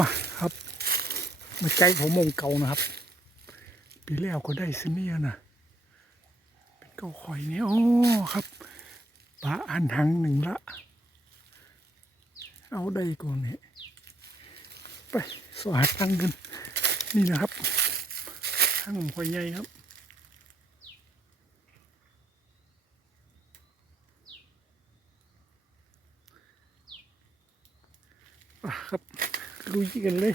มาครับ มาใจของมงเก่านะครับ ปีแล้วก็ได้ซิเนียนะเป็นเก้าข่อยเนี่ยโอ้ครับปลาอันหังหนึ่งละ เอาได้ก่อนเนี่ยไปสวัสดตั้งกันนี่นะครับทั้งผมข่อยใหญ่ครับครับ ลุยกันเลย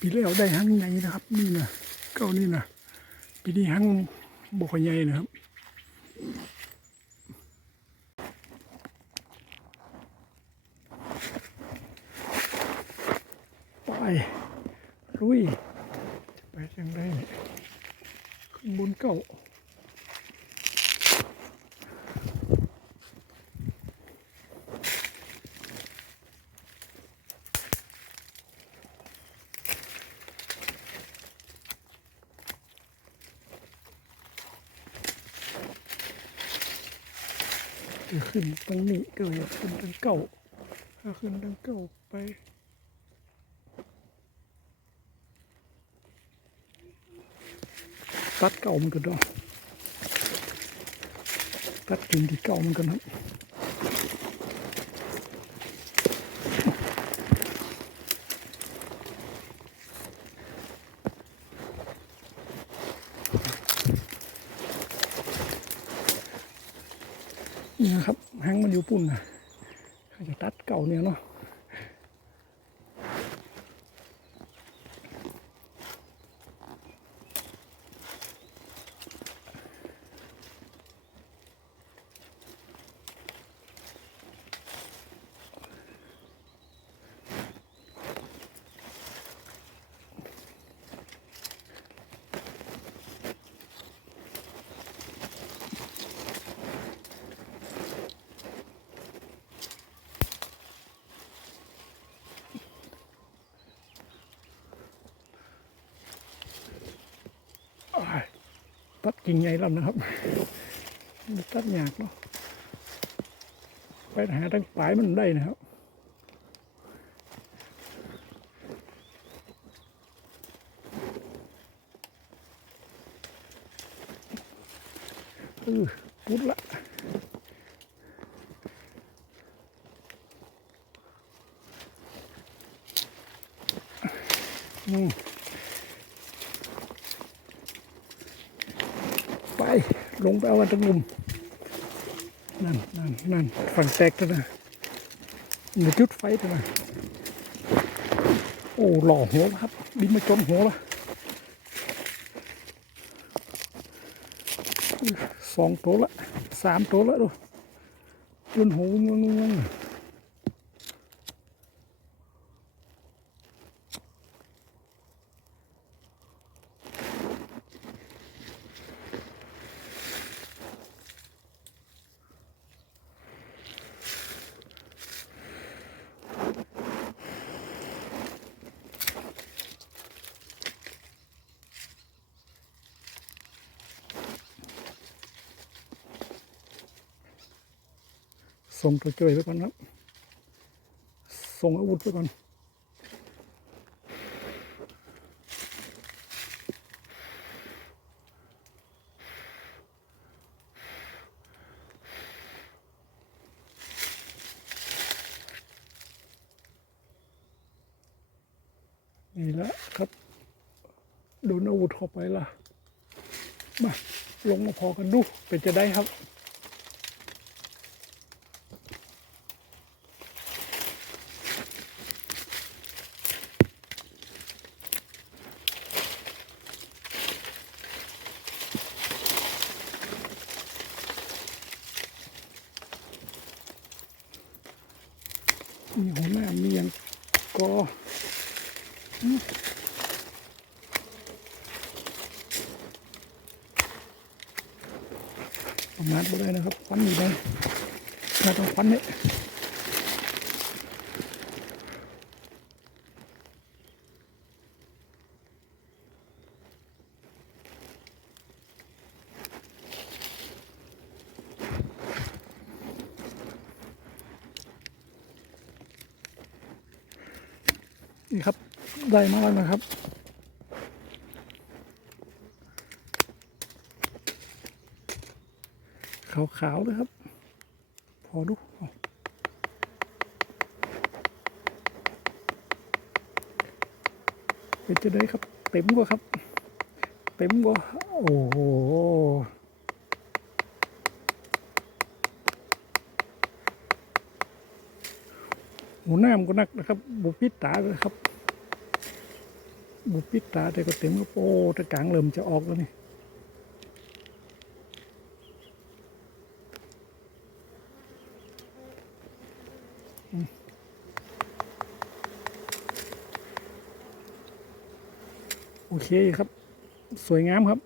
ปีแล้วได้หังใหญ่นะครับ นี่นะเก้านี่นะปีนี้หังบกใหญ่นะครับ ไปลุยไปจังได้เนี่ยขึ้นบนเก้า จะขึ้นตรงนี้ก็อยากขึ้นตั้งเก่าถ้าขึ้นตั้งเก่าไปตัดเก่ามันก็ได้ตัดกิ่งที่เก่ามันก็นะ นี่นะครับหางมันอยู่ปุ่นนะเขาจะตัดเก่าเนี่ยเนาะ ตัดกิ่งใหญ่ลำนะครับตัดยากเนาะไปหาทางปลายมันได้นะครับเออพุดละอืม ไป ลงไปเอาอันตะมุมนั่นนั่นนั่นฝั่งแตกแล้วนะหนูจุดไฟแล้วนะโอ้หล่อหัวครับบินมาจนหัวละสองตัวละสามตัวละดูจนหูงงงง ส่งตัวเจยไปก่อนครับ ส่งอาวุธไปก่อนนี่แหละครับโดนอาวุธเข้าไปละมา ลงมาพอกันดู เป็นจะได้ครับ มีหัวหน้ามีอย่างก็อืมทำงานไปเลยนะครับควันอยู่เลยงาต้องควันเนี่ย นี่ครับ ได้มาแล้วนะครับ ขาวๆเลยครับ พอดูเป็นจะได้ครับ เต็มกว่าครับ เต็มกว่า โอ้โห หมูน้ำก็นักนะครับบุปิตาเลยครับ บุปิตาแต่ก็เต็มกระโปรงตะกางเริ่มจะออกแล้วนี่โอเคครับ สวยงามครับ